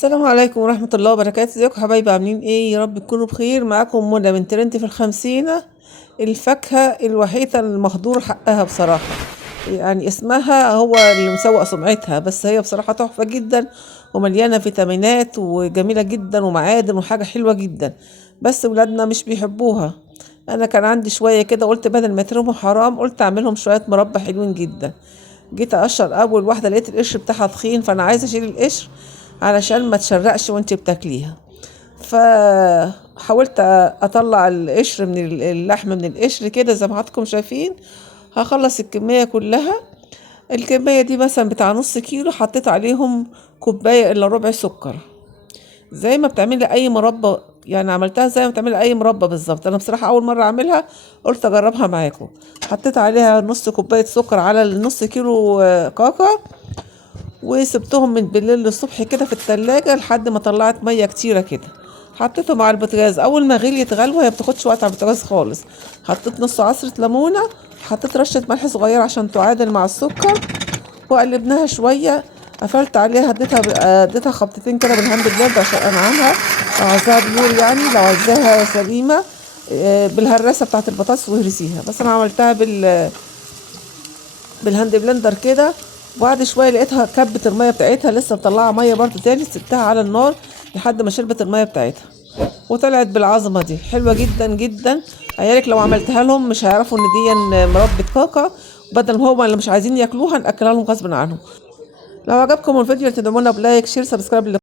السلام عليكم ورحمة الله وبركاته. ازيكم يا حبايبي؟ عاملين ايه؟ يا رب تكونوا بخير. معاكم منى من ترند في الخمسينة. الفاكهة الوحيدة المهدور حقها بصراحة، يعني اسمها هو اللي مسوق سمعتها، بس هي بصراحة تحفة جدا ومليانة فيتامينات وجميلة جدا ومعادن وحاجة حلوة جدا، بس ولادنا مش بيحبوها. انا كان عندي شوية كده، قلت بدل ما يترموا حرام قلت اعملهم شوية مربى حلوين جدا. جيت اقشر اول واحده لقيت القشر بتاعها تخين، فانا عايزه اشيل القشر علشان ما تشرقش وانت بتاكليها. فحاولت اطلع القشر من اللحم من القشر كده زي ما حضراتكم شايفين. هخلص الكميه كلها. الكميه دي مثلا بتاع نص كيلو، حطيت عليهم كوبايه الا ربع سكر، زي ما بتعملي اي مربى. يعني عملتها زي ما بتعملي اي مربى بالظبط. انا بصراحه اول مره اعملها قلت اجربها معاكم. حطيت عليها نص كوبايه سكر على النص كيلو كاكا، وسبتهم من بالليل للصبح كده في التلاجة لحد ما طلعت ميه كتيره كده. حطيتهم على البوتاجاز، اول ما غليت غلوه، هي بتاخدش وقت على البوتاجاز خالص. حطيت نص عصره ليمونه، حطيت رشه ملح صغيره عشان تعادل مع السكر، وقلبناها شويه. قفلت عليها، اديتها خبطتين كده بالهاند بلند عشان انعمها. لو عايزاها بيور يعني، لو عايزاها سليمه بالهراسه بتاعت البطاطس وهرسيها. بس انا عملتها بالهاند بلندر كده. وبعد شويه لقيتها كبت الميه بتاعتها، لسه مطلعه ميه برضو تاني، سبتها على النار لحد ما شربت الميه بتاعتها، وطلعت بالعظمه دي حلوه جدا جدا. عيالك لو عملتها لهم مش هيعرفوا ان دي مربى كاكا، بدل ما هما اللي مش عايزين ياكلوها ناكلها لهم غصب عنهم. لو عجبكم الفيديو تدعمونا بلايك شير سبسكرايب.